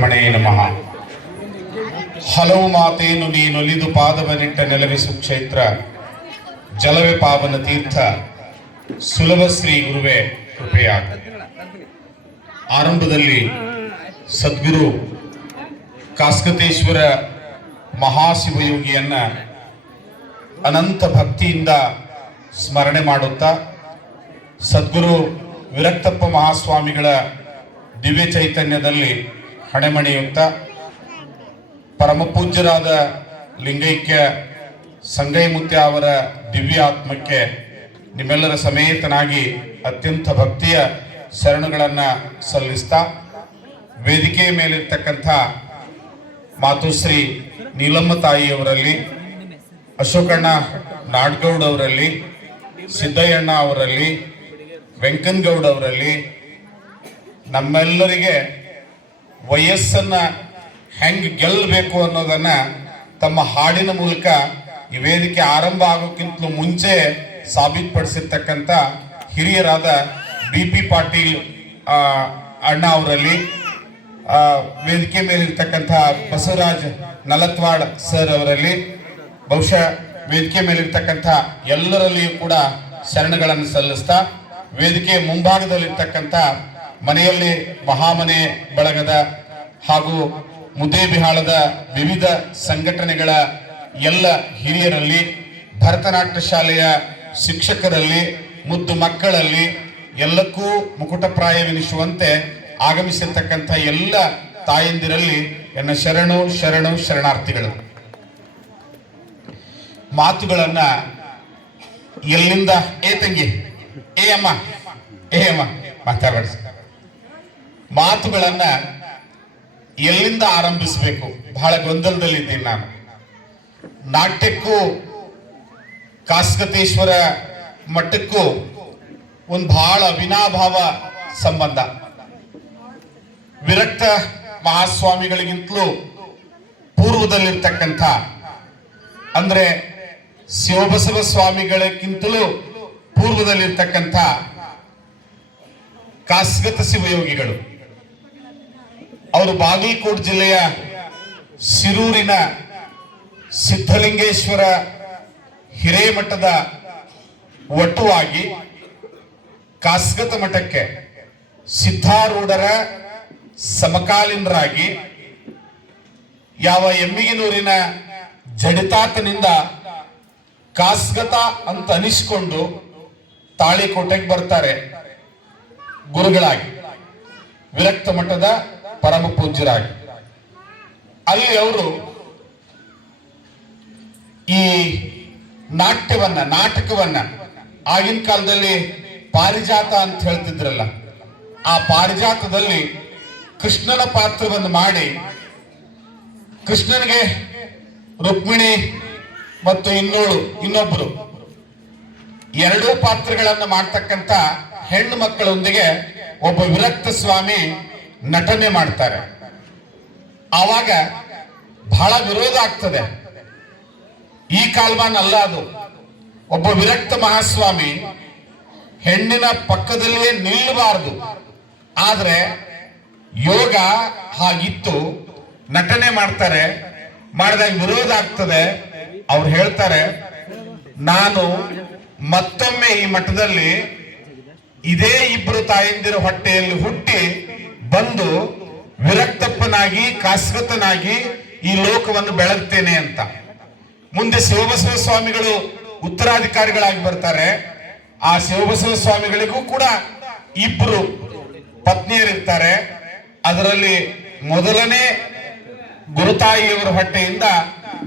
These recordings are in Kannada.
ಶ್ರೀಗುರುಪರಬ್ರಹ್ಮಣೇ ನಮಃ. ಹಲವು ಮಾತೇನು ನೀನೊಲಿದು ಪಾದವನಿಟ್ಟ ನೆಲವಿಸು ಕ್ಷೇತ್ರ ಜಲವೇ ಪಾವನ ತೀರ್ಥ ಸುಲಭ ಶ್ರೀ ಗುರುವೇ ಕೃಪೆಯಾಗ. ಆರಂಭದಲ್ಲಿ ಸದ್ಗುರು ಕಾಸ್ಕತೇಶ್ವರ ಮಹಾಶಿವಯೋಗಿಯನ್ನ ಅನಂತ ಭಕ್ತಿಯಿಂದ ಸ್ಮರಣೆ ಮಾಡುತ್ತಾ ಸದ್ಗುರು ವಿರಕ್ತಪ್ಪ ಮಹಾಸ್ವಾಮಿಗಳ ದಿವ್ಯ ಚೈತನ್ಯದಲ್ಲಿ ಹಣೆಮಣಿಯುತ್ತಾ ಪರಮ ಪೂಜ್ಯರಾದ ಲಿಂಗೈಕ್ಯ ಸಂಗಯ್ಯಮುತ್ಯ ಅವರ ದಿವ್ಯ ಆತ್ಮಕ್ಕೆ ನಿಮ್ಮೆಲ್ಲರ ಸಮೇತನಾಗಿ ಅತ್ಯಂತ ಭಕ್ತಿಯ ಶರಣುಗಳನ್ನು ಸಲ್ಲಿಸ್ತಾ ವೇದಿಕೆಯ ಮೇಲಿರ್ತಕ್ಕಂಥ ಮಾತುಶ್ರೀ ನೀಲಮ್ಮ ತಾಯಿಯವರಲ್ಲಿ, ಅಶೋಕಣ್ಣ ನಾಡ್ಗೌಡ್ ಅವರಲ್ಲಿ, ಸಿದ್ದಯ್ಯಣ್ಣ ಅವರಲ್ಲಿ, ವೆಂಕನಗೌಡ ಅವರಲ್ಲಿ, ನಮ್ಮೆಲ್ಲರಿಗೆ ವಯಸ್ಸನ್ನ ಹೆಂಗ್ ಗೆಲ್ಲಬೇಕು ಅನ್ನೋದನ್ನ ತಮ್ಮ ಹಾಡಿನ ಮೂಲಕ ಈ ವೇದಿಕೆ ಆರಂಭ ಆಗೋಕ್ಕಿಂತಲೂ ಮುಂಚೆ ಸಾಬೀತುಪಡಿಸಿರ್ತಕ್ಕಂಥ ಹಿರಿಯರಾದ ಬಿ.ಪಿ. ಪಾಟೀಲ್ ಅಣ್ಣ ಅವರಲ್ಲಿ, ವೇದಿಕೆ ಮೇಲಿರ್ತಕ್ಕಂಥ ಬಸವರಾಜ್ ನಲತ್ವಾಡ್ ಸರ್ ಅವರಲ್ಲಿ, ಬಹುಶಃ ವೇದಿಕೆ ಮೇಲಿರ್ತಕ್ಕಂಥ ಎಲ್ಲರಲ್ಲಿಯೂ ಕೂಡ ಶರಣಗಳನ್ನು ಸಲ್ಲಿಸ್ತಾ ವೇದಿಕೆ ಮುಂಭಾಗದಲ್ಲಿರ್ತಕ್ಕಂಥ ಮನೆಯಲ್ಲಿ ಮಹಾಮನೆ ಬಳಗದ ಹಾಗೂ ಮುದ್ದೇಬಿಹಾಳದ ವಿವಿಧ ಸಂಘಟನೆಗಳ ಎಲ್ಲ ಹಿರಿಯರಲ್ಲಿ, ಭರತನಾಟ್ಯ ಶಾಲೆಯ ಶಿಕ್ಷಕರಲ್ಲಿ, ಮುದ್ದು ಮಕ್ಕಳಲ್ಲಿ ಎಲ್ಲಕ್ಕೂ ಮುಕುಟಪ್ರಾಯವೆನಿಸುವಂತೆ ಆಗಮಿಸಿರ್ತಕ್ಕಂಥ ಎಲ್ಲ ತಾಯಂದಿರಲ್ಲಿ ಎನ್ನ ಶರಣು ಶರಣು ಶರಣಾರ್ಥಿಗಳು. ಮಾತುಗಳನ್ನ ಎಲ್ಲಿಂದ ತಂಗಿ ಅಮ್ಮ ಮಾತಾಡ ಮಾತುಗಳನ್ನ ಎಲ್ಲಿಂದ ಆರಂಭಿಸಬೇಕು ಬಹಳ ಗೊಂದಲದಲ್ಲಿದ್ದೀನಿ ನಾನು. ನಾಟ್ಯಕ್ಕೂ ಕಾಸ್ಕತೇಶ್ವರ ಮಠಕ್ಕೂ ಒಂದು ಬಹಳ ಅವಿನಾಭಾವ ಸಂಬಂಧ. ವಿರಕ್ತ ಮಹಾಸ್ವಾಮಿಗಳಿಗಿಂತಲೂ ಪೂರ್ವದಲ್ಲಿರ್ತಕ್ಕಂಥ ಅಂದ್ರೆ ಶಿವಬಸವ ಸ್ವಾಮಿಗಳಿಗಿಂತಲೂ ಪೂರ್ವದಲ್ಲಿರ್ತಕ್ಕಂಥ ಕಾಸ್ಗತ ಶಿವಯೋಗಿಗಳು ಅವರು ಬಾಗಲಕೋಟೆ ಜಿಲ್ಲೆಯ ಸಿರೂರಿನ ಸಿದ್ಧಲಿಂಗೇಶ್ವರ ಹಿರೇಮಠದ ವಟುವಾಗಿ ಕಾಸ್ಗತ ಮಠಕ್ಕೆ ಸಿದ್ಧಾರೂಢರ ಸಮಕಾಲೀನರಾಗಿ ಯಾವ ಎಮ್ಮಿಗಿನೂರಿನ ಜಡಿತಾತನಿಂದ ಕಾಸ್ಗತ ಅಂತ ಅನಿಸ್ಕೊಂಡು ತಾಳಿಕೋಟೆಗೆ ಬರ್ತಾರೆ ಗುರುಗಳಾಗಿ, ವಿರಕ್ತ ಮಠದ ಪರಮ ಪೂಜ್ಯರಾಗಿ. ಅಲ್ಲಿ ಅವರು ಈ ನಾಟಕವನ್ನ ಆಗಿನ ಕಾಲದಲ್ಲಿ ಪಾರಿಜಾತ ಅಂತ ಹೇಳ್ತಿದ್ರಲ್ಲ, ಆ ಪಾರಿಜಾತದಲ್ಲಿ ಕೃಷ್ಣನ ಪಾತ್ರವನ್ನು ಮಾಡಿ ಕೃಷ್ಣನಿಗೆ ರುಕ್ಮಿಣಿ ಮತ್ತು ಇನ್ನೊಬ್ಬರು ಎರಡೂ ಪಾತ್ರಗಳನ್ನು ಮಾಡ್ತಕ್ಕಂಥ ಹೆಣ್ಣು ಮಕ್ಕಳೊಂದಿಗೆ ಒಬ್ಬ ವಿರಕ್ತ ಸ್ವಾಮಿ ನಟನೆ ಮಾಡ್ತಾರೆ. ಆವಾಗ ಬಹಳ ವಿರೋಧ ಆಗ್ತದೆ. ಈ ಕಾಲಮಾನ ಅಲ್ಲ ಅದು. ಒಬ್ಬ ವಿರಕ್ತ ಮಹಾಸ್ವಾಮಿ ಹೆಣ್ಣಿನ ಪಕ್ಕದಲ್ಲಿಯೇ ನಿಲ್ಲಬಾರದು. ಆದ್ರೆ ಯೋಗ ಹಾಗಿತ್ತು, ನಟನೆ ಮಾಡ್ತಾರೆ, ಮಾಡಿದಾಗ ವಿರೋಧ ಆಗ್ತದೆ. ಅವ್ರು ಹೇಳ್ತಾರೆ, ನಾನು ಮತ್ತೊಮ್ಮೆ ಈ ಮಠದಲ್ಲಿ ಇದೇ ಇಬ್ಬರು ತಾಯಂದಿರ ಹೊಟ್ಟೆಯಲ್ಲಿ ಹುಟ್ಟಿ ಬಂದು ವಿರಕ್ತಪ್ಪನಾಗಿ ಕಾಸ್ಗತನಾಗಿ ಈ ಲೋಕವನ್ನು ಬೆಳಗ್ತೇನೆ ಅಂತ. ಮುಂದೆ ಶಿವಬಸವ ಸ್ವಾಮಿಗಳು ಉತ್ತರಾಧಿಕಾರಿಗಳಾಗಿ ಬರ್ತಾರೆ. ಆ ಶಿವಬಸವ ಸ್ವಾಮಿಗಳಿಗೂ ಕೂಡ ಇಬ್ಬರು ಪತ್ನಿಯರಿರ್ತಾರೆ. ಅದರಲ್ಲಿ ಮೊದಲನೇ ಗುರುತಾಯಿಯವರ ಹೊಟ್ಟೆಯಿಂದ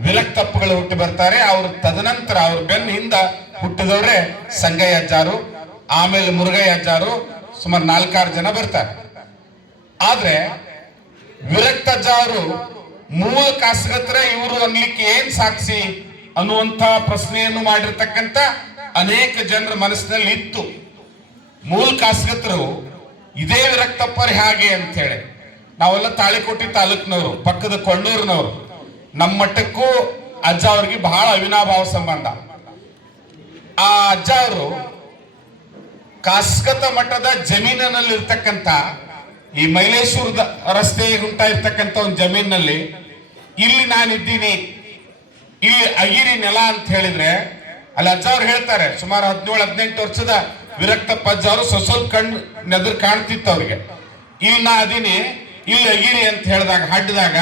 ವಿರಕ್ತಪ್ಪಗಳು ಹುಟ್ಟಿ ಬರ್ತಾರೆ. ಅವರು ತದನಂತರ ಅವ್ರ ಬೆನ್ನಿಂದ ಹುಟ್ಟಿದವರೇ ಸಂಗಯ್ಯ ಅಜ್ಜಾರು, ಆಮೇಲೆ ಮುರುಗಯ್ಯ ಅಜ್ಜಾರು, ಸುಮಾರು 4-6 ಜನ ಬರ್ತಾರೆ. ಆದ್ರೆ ವಿರಕ್ತ ಅಜ್ಜಾರು ಮೂಲ ಕಾಸ್ಗತರ ಇವರು ಅನ್ಲಿಕ್ಕೆ ಏನ್ ಸಾಕ್ಷಿ ಅನ್ನುವಂತ ಪ್ರಶ್ನೆಯನ್ನು ಮಾಡಿರ್ತಕ್ಕಂಥ ಅನೇಕ ಜನರ ಮನಸ್ಸಿನಲ್ಲಿ ಇತ್ತು. ಮೂಲ ಕಾಸ್ಗತರು ಇದೇ ವಿರಕ್ತಪ್ಪರು ಹೇಗೆ ಅಂತ ಹೇಳಿ. ನಾವೆಲ್ಲ ತಾಳಿಕೋಟೆ ತಾಲೂಕಿನವರು, ಪಕ್ಕದ ಕೊಂಡೂರಿನವರು. ನಮ್ಮ ಮಠಕ್ಕೂ ಅಜ್ಜ ಅವ್ರಿಗೆ ಬಹಳ ಅವಿನಾಭಾವ ಸಂಬಂಧ. ಆ ಅಜ್ಜ ಅವರು ಕಾಸ್ಕತ ಮಠದ ಜಮೀನಿನಲ್ಲಿರ್ತಕ್ಕಂಥ ಈ ಮೈಲೇಶ್ವರದ ರಸ್ತೆಗೆ ಉಂಟಾ ಇರ್ತಕ್ಕಂಥ ಒಂದು ಜಮೀನಿನಲ್ಲಿ ಇಲ್ಲಿ ನಾನಿದ್ದೀನಿ, ಇಲ್ಲಿ ಅಗಿರಿ ನೆಲ ಅಂತ ಹೇಳಿದ್ರೆ ಅಲ್ಲಿ ಅಜ್ಜ ಅವ್ರು ಹೇಳ್ತಾರೆ, ಸುಮಾರು 17-18 ವರ್ಷದ ವಿರಕ್ತಪ್ಪ ಅಜ್ಜ ಅವರು ಸ್ವಲ್ಪ ಕಣ್ಣು ನೆದ್ರು ಕಾಣ್ತಿತ್ತು ಅವ್ರಿಗೆ. ಇಲ್ಲಿ ನಾ ಅದೀನಿ, ಇಲ್ಲಿ ಅಗಿರಿ ಅಂತ ಹೇಳಿದಾಗ ಹಡ್ಡದಾಗ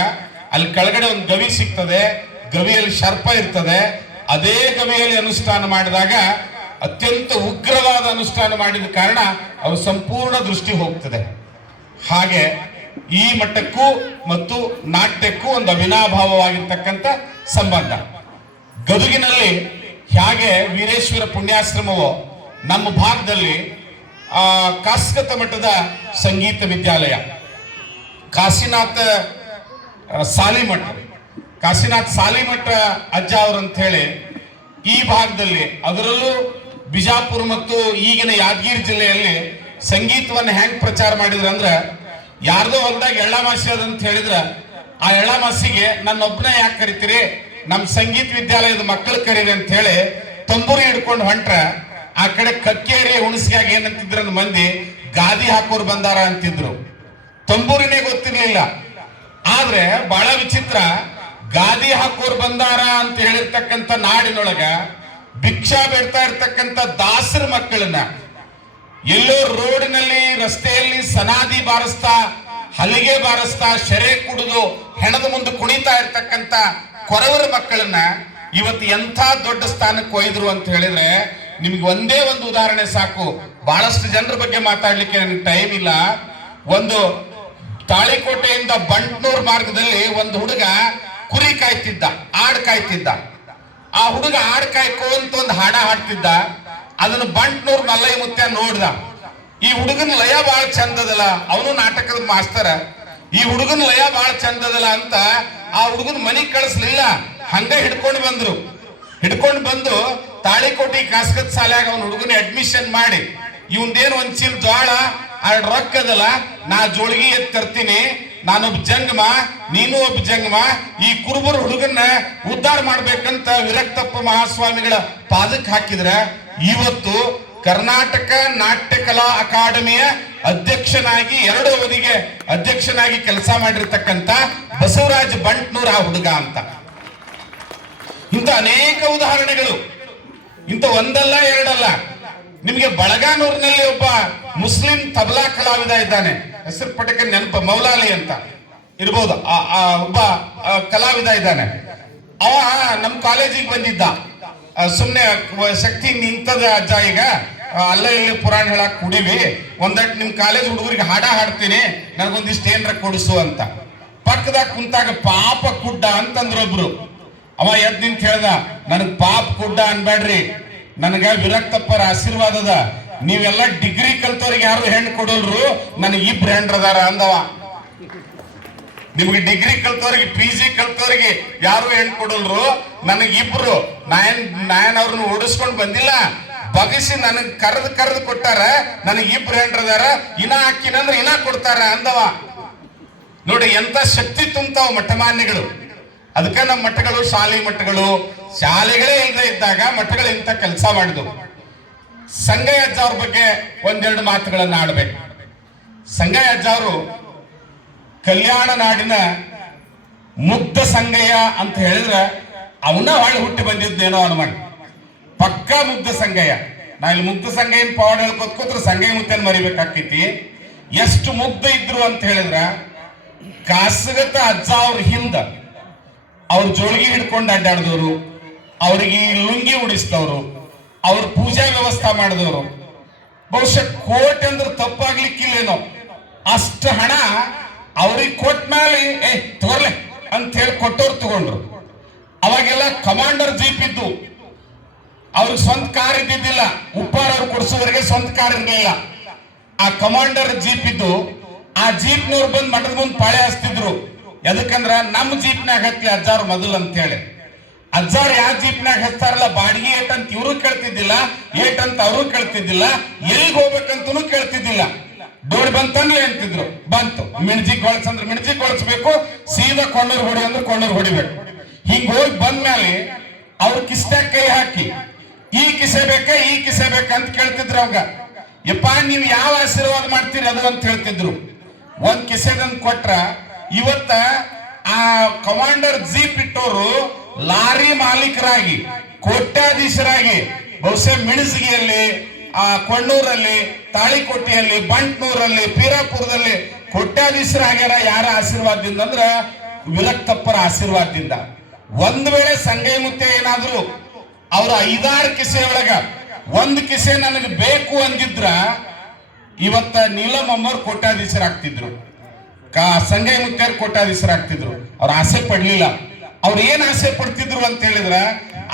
ಅಲ್ಲಿ ಕೆಳಗಡೆ ಒಂದು ಗವಿ ಸಿಗ್ತದೆ, ಗವಿಯಲ್ಲಿ ಸರ್ಪ ಇರ್ತದೆ. ಅದೇ ಗವಿಯಲ್ಲಿ ಅನುಷ್ಠಾನ ಮಾಡಿದಾಗ ಅತ್ಯಂತ ಉಗ್ರವಾದ ಅನುಷ್ಠಾನ ಮಾಡಿದ ಕಾರಣ ಅವ್ರ ಸಂಪೂರ್ಣ ದೃಷ್ಟಿ ಹೋಗ್ತದೆ. ಹಾಗೆ ಈ ಮಠಕ್ಕೂ ಮತ್ತು ನಾಟ್ಯಕ್ಕೂ ಒಂದು ಅವಿನಾಭಾವವಾಗಿರ್ತಕ್ಕಂಥ ಸಂಬಂಧ. ಗದುಗಿನಲ್ಲಿ ಹೇಗೆ ವೀರೇಶ್ವರ ಪುಣ್ಯಾಶ್ರಮವೋ ನಮ್ಮ ಭಾಗದಲ್ಲಿ ಕಾಸ್ಕತ ಮಠದ ಸಂಗೀತ ವಿದ್ಯಾಲಯ, ಕಾಶಿನಾಥ ಸಾಲಿಮಠ ಅಜ್ಜ ಅವರಂತ ಹೇಳಿ ಈ ಭಾಗದಲ್ಲಿ, ಅದರಲ್ಲೂ ಬಿಜಾಪುರ ಮತ್ತು ಈಗಿನ ಯಾದಗಿರಿ ಜಿಲ್ಲೆಯಲ್ಲಿ ಸಂಗೀತವನ್ನು ಹೆಂಗ್ ಪ್ರಚಾರ ಮಾಡಿದ್ರ ಅಂದ್ರೆ, ಯಾರ್ದೋ ಹೊಲದಾಗ ಎಳ್ಳಮಾಸಿ ಅದಂತ ಹೇಳಿದ್ರ ಆ ಎಳ್ಳಮಾಸಿಗೆ ನನ್ನೊಬ್ಬನೇ ಯಾಕೆ ಕರಿತೀರಿ, ನಮ್ಮ ಸಂಗೀತ ವಿದ್ಯಾಲಯದ ಮಕ್ಕಳು ಕರೀರಿ ಅಂತ ಹೇಳಿ ತಂಬೂರಿ ಹಿಡ್ಕೊಂಡು ಹೊಂಟ್ರ ಆ ಕಡೆ ಕಕ್ಕೇರಿ ಹುಣಸಿಯಾಗ ಏನಂತಿದ್ರ ಮಂದಿ ಗಾದಿ ಹಾಕೋರು ಬಂದಾರ ಅಂತಿದ್ರು. ತಂಬೂರಿನೇ ಗೊತ್ತಿರ್ಲಿಲ್ಲ. ಆದ್ರೆ ಬಹಳ ವಿಚಿತ್ರ, ಗಾದಿ ಹಾಕೋರು ಬಂದಾರ ಅಂತ ಹೇಳಿರ್ತಕ್ಕಂಥ ನಾಡಿನೊಳಗ ಭಿಕ್ಷಾ ಬೇಡ್ತಾ ಇರ್ತಕ್ಕಂಥ ದಾಸರ ಮಕ್ಕಳನ್ನ ಎಲ್ಲೋ ರೋಡಿನಲ್ಲಿ ರಸ್ತೆಯಲ್ಲಿ ಸನಾದಿ ಬಾರಿಸ್ತಾ, ಹಲಿಗೆ ಬಾರಿಸ್ತಾ, ಶೆರೆ ಕುಡಿದು ಹೆಣದ ಮುಂದೆ ಕುಣಿತಾ ಇರ್ತಕ್ಕಂಥ ಕೊರವರ ಮಕ್ಕಳನ್ನ ಇವತ್ತು ಎಂಥ ದೊಡ್ಡ ಸ್ಥಾನಕ್ಕೆ ಒಯ್ದ್ರು ಅಂತ ಹೇಳಿದ್ರೆ ನಿಮ್ಗೆ ಒಂದೇ ಒಂದು ಉದಾಹರಣೆ ಸಾಕು. ಬಹಳಷ್ಟು ಜನರ ಬಗ್ಗೆ ಮಾತಾಡ್ಲಿಕ್ಕೆ ನನಗೆ ಟೈಮ್ ಇಲ್ಲ. ಒಂದು ತಾಳಿಕೋಟೆಯಿಂದ ಬಂಟ್ನೂರ್ ಮಾರ್ಗದಲ್ಲಿ ಒಂದು ಹುಡುಗ ಕುರಿ ಕಾಯ್ತಿದ್ದ, ಆಡ್ ಕಾಯ್ತಿದ್ದ. ಆ ಹುಡುಗ ಆಡ್ ಕಾಯ್ಕೊಂತ ಒಂದು ಹಾಡ ಹಾಡ್ತಿದ್ದ. ಅದನ್ನು ಬಂಟ್ನೂರ್ ಮಲ್ಲಯ್ಯ ಮುತ್ಯ ನೋಡ್ದ. ಈ ಹುಡುಗನ ಲಯ ಬಾಳ ಚಂದದಲ್ಲ, ಅವನು ನಾಟಕದ ಮಾಸ್ತರ, ಈ ಹುಡುಗನ ಲಯ ಬಾಳ ಚಂದದಲ್ಲ ಅಂತ ಆ ಹುಡುಗನ ಮನೆಗ್ ಕಳಿಸ್ಲಿಲ್ಲ, ಹಂಗ ಹಿಡ್ಕೊಂಡು ಬಂದು ತಾಳಿಕೋಟಿ ಕಾಸ್ಕತ್ ಶಾಲ್ಯಾಗ ಅವನ ಹುಡುಗನ ಅಡ್ಮಿಷನ್ ಮಾಡಿ, ಇವಂದೇನು ಒಂದ್ ಚೀಲ ಜೋಳ ರೊಕ್ಕ ಅದಲ್ಲ, ನಾ ಜೋಳಿಗೆ ಎತ್ ತರ್ತೀನಿ, ನಾನೊಬ್ಬ ಜಂಗಮ, ನೀನು ಒಬ್ಬ ಜಂಗಮ, ಈ ಕುರುಬರ ಹುಡುಗನ್ನ ಉದ್ಧಾರ ಮಾಡ್ಬೇಕಂತ ವಿರಕ್ತಪ್ಪ ಮಹಾಸ್ವಾಮಿಗಳ ಪಾದಕ್ಕೆ ಹಾಕಿದ್ರ ಇವತ್ತು ಕರ್ನಾಟಕ ನಾಟ್ಯ ಕಲಾ ಅಕಾಡೆಮಿಯ ಅಧ್ಯಕ್ಷನಾಗಿ 2 ಅವಧಿಗೆ ಅಧ್ಯಕ್ಷನಾಗಿ ಕೆಲಸ ಮಾಡಿರ್ತಕ್ಕಂಥ ಬಸವರಾಜ ಬಂಟ್ನೂರ್ ಆ ಹುಡುಗ ಅಂತ. ಇಂಥ ಅನೇಕ ಉದಾಹರಣೆಗಳು, ಇಂಥ ಒಂದಲ್ಲ ಎರಡಲ್ಲ. ನಿಮಗೆ ಬಳಗಾನೂರಿನಲ್ಲಿ ಒಬ್ಬ ಮುಸ್ಲಿಂ ತಬಲಾ ಕಲಾವಿದ ಇದ್ದಾನೆ, ಹೆಸರು ಪಟಕ ನೆನಪ, ಮೌಲಾಲಿ ಅಂತ ಇರ್ಬೋದು. ಒಬ್ಬ ಕಲಾವಿದ ಇದ್ದಾನೆ. ಅವ ನಮ್ಮ ಕಾಲೇಜಿಗೆ ಬಂದಿದ್ದ. ಸುಮ್ನೆ ಶಕ್ತಿ ನಿಂತದ ಅಜ್ಜ, ಈಗ ಅಲ್ಲ ಇಲ್ಲಿ ಪುರಾಣ ಹೇಳಕ್ ಕುಡಿವಿ, ಒಂದಟ್ ನಿಮ್ ಕಾಲೇಜ್ ಹುಡುಗರಿಗೆ ಹಾಡ ಹಾಡ್ತೀನಿ, ನನಗೊಂದಿಷ್ಟು ಏನ್ರ ಕೊಡಿಸು ಅಂತ. ಪಕ್ಕದಾಗ ಕುಂತಾಗ ಪಾಪ ಕುಡ್ಡ ಅಂತಂದ್ರು ಒಬ್ರು. ಅವ ಎದ್ ನಿಂತ ಹೇಳ್ದ, ನನಗ್ ಪಾಪ ಕುಡ್ಡ ಅನ್ಬೇಡ್ರಿ, ನನಗ ವಿರಕ್ತಪ್ಪರ ಆಶೀರ್ವಾದದ, ನೀವೆಲ್ಲ ಡಿಗ್ರಿ ಕಲ್ತವ್ರಿಗೆ ಯಾರು ಹೆಣ್ಣು ಕೊಡೋಲ್ರು, ನನಗೆ 2 ಹೆಂಡ್ರದಾರ ಅಂದವ. ನಿಮ್ಗೆ ಡಿಗ್ರಿ ಕಲ್ತವ್ರಿಗೆ PG ಕಲ್ತವ್ರಿಗೆ ಯಾರು ಹೆಣ್ಣು ಕೊಡೋಲ್ರು, ನನಗಿಬ್ರು, ನಾಯನ್ ಅವ್ರನ್ನ ಓಡಿಸ್ಕೊಂಡು ಬಂದಿಲ್ಲ, ಬಗಸಿ ನನಗ್ ಕರೆದು ಕೊಟ್ಟಾರ, ನನಗೆ 2 ಹೆಂಡ್ರದಾರ, ಇನ್ನ ಹಾಕಿನಂದ್ರೆ ಇನ್ನ ಕೊಡ್ತಾರ ಅಂದವ. ನೋಡಿ ಎಂತ ಶಕ್ತಿ ತುಂಬ್ತಾವ ಮಠಮಾನ್ಯಗಳು. ಅದಕ್ಕೆ ನಮ್ಮ ಮಠಗಳು ಶಾಲೆಗಳೇ ಇಲ್ಲದೆ ಇದ್ದಾಗ ಮಠಗಳು ಇಂಥ ಕೆಲಸ ಮಾಡಿದವು. ಸಂಗಯ್ಯ ಅಜ್ಜ ಅವ್ರ ಬಗ್ಗೆ ಒಂದೆರಡು ಮಾತುಗಳನ್ನ ಆಡ್ಬೇಕು. ಸಂಗಯ್ಯ ಅಜ್ಜ ಅವರು ಕಲ್ಯಾಣ ನಾಡಿನ ಮುಗ್ಧ ಸಂಗಯ್ಯ ಅಂತ ಹೇಳಿದ್ರೆ ಅವನ ಹೊಳ್ಳಿ ಹುಟ್ಟಿ ಬಂದಿದ್ದೇನೋ ಅನುಮಾನ. ಪಕ್ಕಾ ಮುಗ್ಧ ಸಂಗಯ್ಯ. ನಾ ಇಲ್ಲಿ ಮುಗ್ಧ ಸಂಗಯ್ಯನ ಪವಾಡ ಹೇಳ್ಕೊತ್ಕೋತ್ರ ಸಂಗಯ್ಯ ಮುತ್ತೇನ್ ಮರಿಬೇಕಾಗ್ತೈತಿ. ಎಷ್ಟು ಮುಗ್ಧ ಇದ್ರು ಅಂತ ಹೇಳಿದ್ರ, ಕಾಸಗತ ಅಜ್ಜ ಅವ್ರ ಹಿಂದ ಅವ್ರ ಜೋಳಿಗೆ ಹಿಡ್ಕೊಂಡು ಅಡ್ಡಾಡಿದವರು, ಅವ್ರಿಗೆ ಲುಂಗಿ ಉಡಿಸಿದವರು, ಅವ್ರ ಪೂಜಾ ವ್ಯವಸ್ಥೆ ಮಾಡಿದವರು. ಬಹುಶಃ ಕೋಟಿ ಅಂದ್ರೆ ತಪ್ಪಾಗ್ಲಿಕ್ಕಿಲ್ಲೇನೋ, ಅಷ್ಟು ಹಣ ಅವ್ರಿಗೆ ಕೊಟ್ಟ ಮೇಲೆ ತಗೋರ್ಲೆ ಅಂತ ಹೇಳಿ ಕೊಟ್ಟವ್ರು ತಗೊಂಡ್ರು. ಅವಾಗೆಲ್ಲ ಕಮಾಂಡರ್ ಜೀಪ್ ಇದ್ದು, ಅವ್ರಿಗೆ ಸ್ವಂತ ಕಾರ್ ಇದ್ದಿದ್ದಿಲ್ಲ. ಉಪ್ಪಾರ ಅವ್ರು ಕೊಡಿಸೋವರೆಗೆ ಸ್ವಂತ ಕಾರ್ ಇರಲಿಲ್ಲ. ಆ ಕಮಾಂಡರ್ ಜೀಪ್ ಇದ್ದು, ಆ ಜೀಪ್ನವ್ರು ಬಂದು ಮಠದ ಮುಂದೆ ಪಾಳೆ ಹಾಸ್ತಿದ್ರು. ಎದಕ್ಕಂದ್ರ ನಮ್ಮ ಜೀಪ್ನಾಗ ಹತ್ಲಿ ಅಜ್ಜಾರು ಮೊದಲು ಅಂತ ಹೇಳಿ. ಅಜ್ಜಾರು ಯಾವ ಜೀಪ್ನಾಗ ಹಚ್ತಾರಲ್ಲ, ಬಾಡಿಗೆ ಏಟಂತ ಇವರು ಕೇಳ್ತಿದ್ದಿಲ್ಲ, ಏಟಂತ ಅವರು ಕೇಳ್ತಿದ್ದಿಲ್ಲ, ಎಲ್ಲಿಗೆ ಹೋಗ್ಬೇಕಂತೂ ಕೇಳ್ತಿದ್ದಿಲ್ಲ. ಡೋರ್ ಬಂತಂದ್ರೆ ಅಂತಿದ್ರು, ಬಂತು ಮಿಣಜಿಗ್ ಹೊಳ್ಸಂದ್ರೆ ಮಿಣಜಿಗ್ ಹೊಳ್ಸ್ಬೇಕು, ಸೀದಾ ಕೊಂಡೂರು ಹೊಡಿ ಅಂದ್ರೆ ಕೊಂಡೂರು ಹೊಡಿಬೇಕು. ಹಿಂಗ್ ಹೋಗಿ ಬಂದ್ಮೇಲೆ ಅವ್ರ ಕಿಸ್ಟ್ಯಾಗ ಕೈ ಹಾಕಿ, ಈ ಕಿಸೆ ಬೇಕಾ ಅಂತ ಕೇಳ್ತಿದ್ರು. ಅವಾಗ ಯಪ್ಪ ನೀವು ಯಾವ ಆಶೀರ್ವಾದ ಮಾಡ್ತೀರಿ ಅದು ಅಂತ ಹೇಳ್ತಿದ್ರು. ಒಂದ್ ಕಿಸೆದಂಗ್ ಕೊಟ್ರ ಇವತ್ತ ಆ ಕಮಾಂಡರ್ ಜೀಪ್ ಇಟ್ಟೋರು ಲಾರಿ ಮಾಲೀಕರಾಗಿ ಕೋಟ್ಯಾಧೀಶರಾಗಿ ಬಹುಶಃ ಮಿಣಸಗಿಯಲ್ಲಿ, ಆ ಕೊಂಡೂರಲ್ಲಿ, ತಾಳಿಕೋಟೆಯಲ್ಲಿ, ಬಂಟ್ನೂರಲ್ಲಿ, ಪೀರಾಪುರದಲ್ಲಿ ಕೋಟ್ಯಾಧೀಶರಾಗ್ಯಾರ. ಯಾರ ಆಶೀರ್ವಾದದಿಂದ ಅಂದ್ರ ವಿರಕ್ತಪ್ಪರ ಆಶೀರ್ವಾದದಿಂದ. ಒಂದ್ ವೇಳೆ ಸಂಗೈ ಮುತ್ತೆ ಏನಾದ್ರು ಅವ್ರ 5-6 ಕಿಸೆ ಒಳಗ ಒಂದ್ ಕಿಸೆ ನನಗೆ ಬೇಕು ಅಂದಿದ್ರ ಇವತ್ತ ನೀಲಮ್ ಅಮ್ಮವ್ರು ಕೋಟ್ಯಾಧೀಶರಾಗ್ತಿದ್ರು, ಸಂಗೈ ಮುತ್ಯಾರ್ ಕೋಟ್ಯಾಧೀಶರಾಗ್ತಿದ್ರು. ಅವ್ರ ಆಸೆ ಪಡ್ಲಿಲ್ಲ. ಅವ್ರು ಏನ್ ಆಸೆ ಪಡ್ತಿದ್ರು ಅಂತ ಹೇಳಿದ್ರ,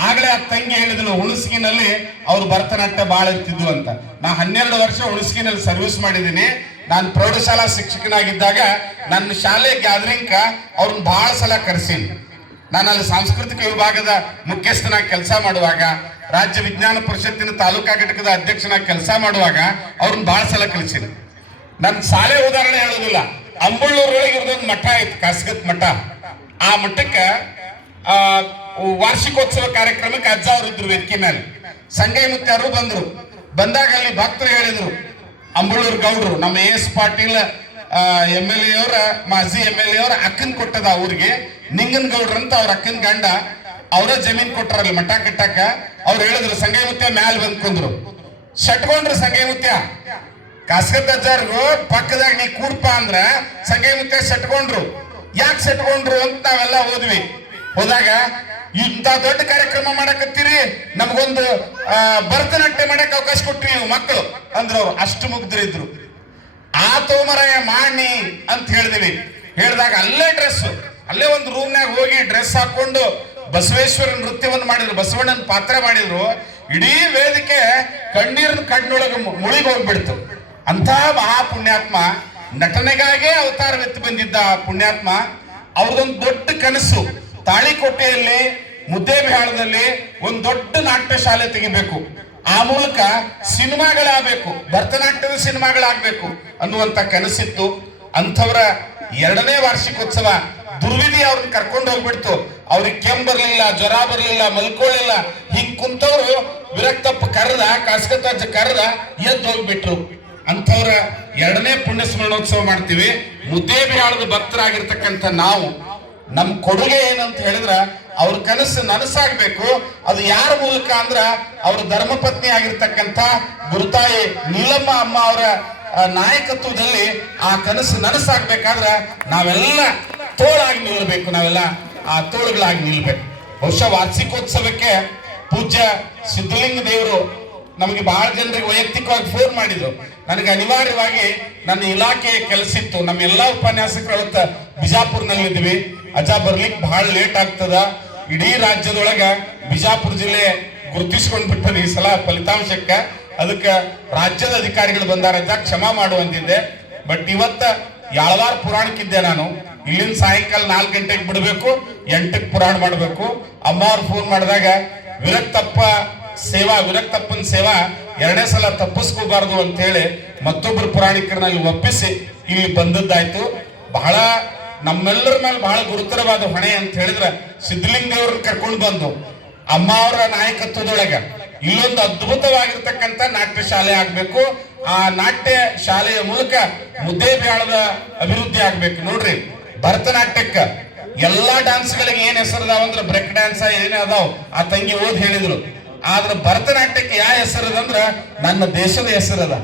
ಆಗ್ಲೇ ಆ ತಂಗಿ ಹೇಳಿದ್ರು ಹುಣಸಗಿನಲ್ಲಿ ಅವ್ರು ಭರತನಾಟ್ಯ ಬಾಳ ಇರ್ತಿದ್ವು ಅಂತ. ನಾ 12 ವರ್ಷ ಹುಣಸಗಿನಲ್ಲಿ ಸರ್ವಿಸ್ ಮಾಡಿದ್ದೀನಿ. ನಾನು ಪ್ರೌಢಶಾಲಾ ಶಿಕ್ಷಕನಾಗಿದ್ದಾಗ ನನ್ನ ಶಾಲೆ ಗ್ಯಾದರಿಂಗ್ ಅವ್ರನ್ನ ಬಹಳ ಸಲ ಕರೆಸೀನಿ. ನಾನು ಅಲ್ಲಿ ಸಾಂಸ್ಕೃತಿಕ ವಿಭಾಗದ ಮುಖ್ಯಸ್ಥನಾಗಿ ಕೆಲಸ ಮಾಡುವಾಗ, ರಾಜ್ಯ ವಿಜ್ಞಾನ ಪರಿಷತ್ತಿನ ತಾಲೂಕಾ ಘಟಕದ ಅಧ್ಯಕ್ಷನಾಗಿ ಕೆಲಸ ಮಾಡುವಾಗ ಅವ್ರನ್ನ ಬಹಳ ಸಲ ಕಲಿಸೀನಿ. ನನ್ನ ಶಾಲೆ ಉದಾಹರಣೆ ಹೇಳೋದಿಲ್ಲ. ಅಂಬಳ್ಳೂರೊಳಗೆ ಇರೋದೊಂದು ಮಠ ಇತ್ತು, ಕಾಸಗತ್ ಮಠ. ಆ ಮಠಕ್ಕೆ ವಾರ್ಷಿಕೋತ್ಸವ ಕಾರ್ಯಕ್ರಮಕ್ಕೆ ಅಜ್ಜ ಅವರು ಇದ್ರು ವೇದಿಕೆ ಮೇಲೆ. ಸಂಗೈ ಮುತ್ಯಾರು ಬಂದ್ರು. ಬಂದಾಗ ಅಲ್ಲಿ ಭಕ್ತರು ಹೇಳಿದ್ರು, ಅಂಬಳ್ಳೂರು ಗೌಡ್ರು ನಮ್ಮ AS ಪಾಟೀಲ್ MLA ಅವರ ಮಾಜಿ MLA ಅವರ ಅಕ್ಕನ್ ಕೊಟ್ಟದ ಊರಿಗೆ, ನಿಂಗನ್ ಗೌಡ್ರ ಅಂತ ಅವ್ರ ಅಕ್ಕನ್ ಗಂಡ, ಅವರ ಜಮೀನ್ ಕೊಟ್ಟರಲ್ಲಿ ಮಠ ಕಟ್ಟಕ. ಅವ್ರು ಹೇಳಿದ್ರು ಸಂಗೈ ಮುತ್ಯ ಮ್ಯಾಲ ಬಂದ್ಕೊಂಡ್ರು, ಶಟ್ಕೊಂಡ್ರು ಸಂಗೈ ಮುತ್ಯ. ಕಾಸಗತ್ ಅಜ್ಜಾರ್ಗು ಪಕ್ಕದಾಗ ನೀ ಕೂಡ್ಪ ಅಂದ್ರ ಸಂಗೈ ಮುತ್ಯ ಶಟ್ಕೊಂಡ್ರು. ಯಾಕೆ ಶಟ್ಕೊಂಡ್ರು ಅಂತ ನಾವೆಲ್ಲ ಹೋದ್ವಿ. ಹೋದಾಗ ಇಂತ ದೊಡ್ಡ ಕಾರ್ಯಕ್ರಮ ಮಾಡಕತ್ತೀರಿ, ನಮಗೊಂದು ಭರತನಾಟ್ಯ ಮಾಡಕ್ ಅವಕಾಶ ಕೊಟ್ರಿ ನೀವು ಮಕ್ಕಳು ಅಂದ್ರ. ಅವ್ರು ಅಷ್ಟು ಮುಗ್ಧರಿದ್ರು. ಆ ತೋಮರಾಯ ಮಾಡಿ ಅಂತ ಹೇಳಿದ್ವಿ. ಹೇಳಿದಾಗ ಅಲ್ಲೇ ಡ್ರೆಸ್, ಅಲ್ಲೇ ಒಂದು ರೂಮ್ನಾಗ ಹೋಗಿ ಡ್ರೆಸ್ ಹಾಕೊಂಡು ಬಸವೇಶ್ವರ ನೃತ್ಯವನ್ನು ಮಾಡಿದ್ರು, ಬಸವಣ್ಣನ ಪಾತ್ರ ಮಾಡಿದ್ರು. ಇಡೀ ವೇದಿಕೆ ಕಣ್ಣೀರಿನ ಕಣ್ಣೊಳಗೆ ಮುಳಿಗೆ ಹೋಗ್ಬಿಡ್ತು. ಅಂತ ಮಹಾ ಪುಣ್ಯಾತ್ಮ, ನಟನೆಗಾಗೇ ಅವತಾರವೆತ್ತು ಬಂದಿದ್ದ ಪುಣ್ಯಾತ್ಮ. ಅವ್ರದೊಂದು ದೊಡ್ಡ ಕನಸು, ತಾಳಿಕೋಟೆಯಲ್ಲಿ ಮುದ್ದೇಬಿಹಾಳದಲ್ಲಿ ಒಂದು ದೊಡ್ಡ ನಾಟ್ಯ ಶಾಲೆ ತೆಗಿಬೇಕು, ಆ ಮೂಲಕ ಸಿನಿಮಾಗಳಾಗಬೇಕು, ಭರತನಾಟ್ಯದ ಸಿನಿಮಾಗಳಾಗಬೇಕು ಅನ್ನುವಂತ ಕನಸಿತ್ತು. ಅಂಥವರ 2ನೇ ವಾರ್ಷಿಕೋತ್ಸವ ದುರ್ವಿಧಿ ಅವ್ರನ್ನ ಕರ್ಕೊಂಡು ಹೋಗ್ಬಿಡ್ತು. ಅವ್ರಿಗೆ ಕೆಮ್ಮು ಬರ್ಲಿಲ್ಲ, ಜ್ವರ ಬರ್ಲಿಲ್ಲ, ಮಲ್ಕೊಳ್ಳಿಲ್ಲ. ಹಿಂಗ್ ಕುಂತವ್ರು ವಿರಕ್ತಪ್ಪ ಕರೆದ, ಕಾಸಗತ್ತಜ್ಜ ಕರೆದ, ಎದ್ದು ಹೋಗ್ಬಿಟ್ರು. ಅಂಥವ್ರ 2ನೇ ಪುಣ್ಯ ಸ್ಮರಣೋತ್ಸವ ಮಾಡ್ತೀವಿ. ಮುದ್ದೇಬಿಹಾಳದ ಭಕ್ತರಾಗಿರ್ತಕ್ಕಂಥ ನಾವು, ನಮ್ ಕೊಡುಗೆ ಏನಂತ ಹೇಳಿದ್ರ ಅವ್ರ ಕನಸು ನನಸಾಗ್ಬೇಕು. ಅದು ಯಾರ ಮೂಲಕ ಅಂದ್ರ ಅವ್ರ ಧರ್ಮಪತ್ನಿ ಆಗಿರ್ತಕ್ಕಂಥ ಗುರುತಾಯಿ ನೀಲಮ್ಮ ಅಮ್ಮ ಅವರ ನಾಯಕತ್ವದಲ್ಲಿ ಆ ಕನಸು ನನಸಾಗ್ಬೇಕಾದ್ರ ನಾವೆಲ್ಲ ತೋಳಾಗಿ ನಿಲ್ಬೇಕು, ನಾವೆಲ್ಲ ಆ ತೋಳುಗಳಾಗಿ ನಿಲ್ಬೇಕು. ಬಹುಶಃ ವಾರ್ಷಿಕೋತ್ಸವಕ್ಕೆ ಪೂಜ್ಯ ಸಿದ್ಧಲಿಂಗ ದೇವರು ನಮಗೆ ಬಹಳ ಜನರಿಗೆ ವೈಯಕ್ತಿಕವಾಗಿ ಫೋನ್ ಮಾಡಿದ್ರು. ನನಗೆ ಅನಿವಾರ್ಯವಾಗಿ ನನ್ನ ಇಲಾಖೆಯ ಕೆಲಸ ಇತ್ತು. ನಮ್ಮ ಎಲ್ಲಾ ಉಪನ್ಯಾಸಕರು ಅವತ್ತ ಬಿಜಾಪುರ್ನಲ್ಲಿದ್ವಿ. ಅಜ್ಜ ಬರ್ಲಿಕ್ಕೆ ಬಹಳ ಲೇಟ್ ಆಗ್ತದ. ಇಡೀ ರಾಜ್ಯದೊಳಗ ಬಿಜಾಪುರ ಜಿಲ್ಲೆ ಗುರುತಿಸ್ಕೊಂಡ್ ಬಿಟ್ಟದ ಈ ಸಲ ಫಲಿತಾಂಶಕ್ಕ. ಅದಕ್ಕೆ ರಾಜ್ಯದ ಅಧಿಕಾರಿಗಳು ಬಂದಾರ, ಅಜ್ಜ ಕ್ಷಮಾ ಮಾಡುವಂತಿದ್ದೆ. ಬಟ್ ಇವತ್ತ ಯಾಳವಾರ ಪುರಾಣಕ್ಕಿದ್ದೆ ನಾನು. ಇಲ್ಲಿಂದ ಸಾಯಂಕಾಲ 4 ಗಂಟೆಗೆ ಬಿಡಬೇಕು, 8ಕ್ಕೆ ಪುರಾಣ ಮಾಡಬೇಕು. ಅಮ್ಮ ಅವ್ರು ಫೋನ್ ಮಾಡಿದಾಗ ವಿರಕ್ತಪ್ಪನ ಸೇವಾ 2ನೇ ಸಲ ತಪ್ಪಿಸ್ಕೋಬಾರ್ದು ಅಂತ ಹೇಳಿ ಮತ್ತೊಬ್ಬರು ಪುರಾಣಿಕರನಲ್ಲಿ ಒಪ್ಪಿಸಿ ಇಲ್ಲಿ ಬಂದದ್ದಾಯ್ತು. ಬಹಳ ನಮ್ಮೆಲ್ಲರ ಮೇಲೆ ಬಹಳ ಗುರುತರವಾದ ಹೊಣೆ ಅಂತ ಹೇಳಿದ್ರೆ ಸಿದ್ಧಲಿಂಗ ಅವ್ರನ್ನ ಕರ್ಕೊಂಡು ಬಂದು ಅಮ್ಮ ಅವರ ನಾಯಕತ್ವದೊಳಗ ಇಲ್ಲೊಂದು ಅದ್ಭುತವಾಗಿರ್ತಕ್ಕಂಥ ನಾಟ್ಯ ಶಾಲೆ ಆಗ್ಬೇಕು. ಆ ನಾಟ್ಯ ಶಾಲೆಯ ಮೂಲಕ ಮುದ್ದೇಬಿಹಾಳದ ಅಭಿವೃದ್ಧಿ ಆಗ್ಬೇಕು. ನೋಡ್ರಿ, ಭರತನಾಟ್ಯಕ್ಕ ಎಲ್ಲಾ ಡ್ಯಾನ್ಸ್ ಗಳಿಗೆ ಏನ್ ಹೆಸರದಾವ ಅಂದ್ರೆ ಬ್ರೇಕ್ ಡ್ಯಾನ್ಸ್ ಏನೇ ಅದಾವ, ಆ ತಂಗಿ ಓದ್ ಹೇಳಿದ್ರು. ಆದ್ರೆ ಭರತನಾಟ್ಯಕ್ಕೆ ಯಾವ ಹೆಸರದಂದ್ರ ನನ್ನ ದೇಶದ ಹೆಸರದ,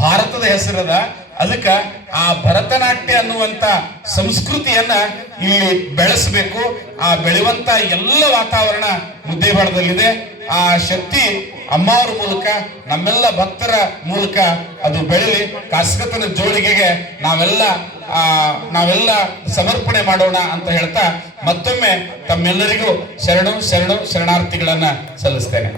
ಭಾರತದ ಹೆಸರದ. ಅದಕ್ಕ ಆ ಭರತನಾಟ್ಯ ಅನ್ನುವಂತ ಸಂಸ್ಕೃತಿಯನ್ನ ಇಲ್ಲಿ ಬೆಳೆಸಬೇಕು. ಆ ಬೆಳೆಯುವಂತ ಎಲ್ಲ ವಾತಾವರಣ ಮುದ್ದೇಬಿಹಾಳದಲ್ಲಿದೆ. ಆ ಶಕ್ತಿ ಅಮ್ಮವ್ರ ಮೂಲಕ, ನಮ್ಮೆಲ್ಲ ಭಕ್ತರ ಮೂಲಕ ಅದು ಬೆಳೆಲಿ. ಕಾಸಗತನ ಜೋಳಿಗೆಗೆ ನಾವೆಲ್ಲ ಸಮರ್ಪಣೆ ಮಾಡೋಣ ಅಂತ ಹೇಳ್ತಾ ಮತ್ತೊಮ್ಮೆ ತಮ್ಮೆಲ್ಲರಿಗೂ ಶರಣಾರ್ಥಿಗಳನ್ನ ಸಲ್ಲಿಸ್ತೇನೆ.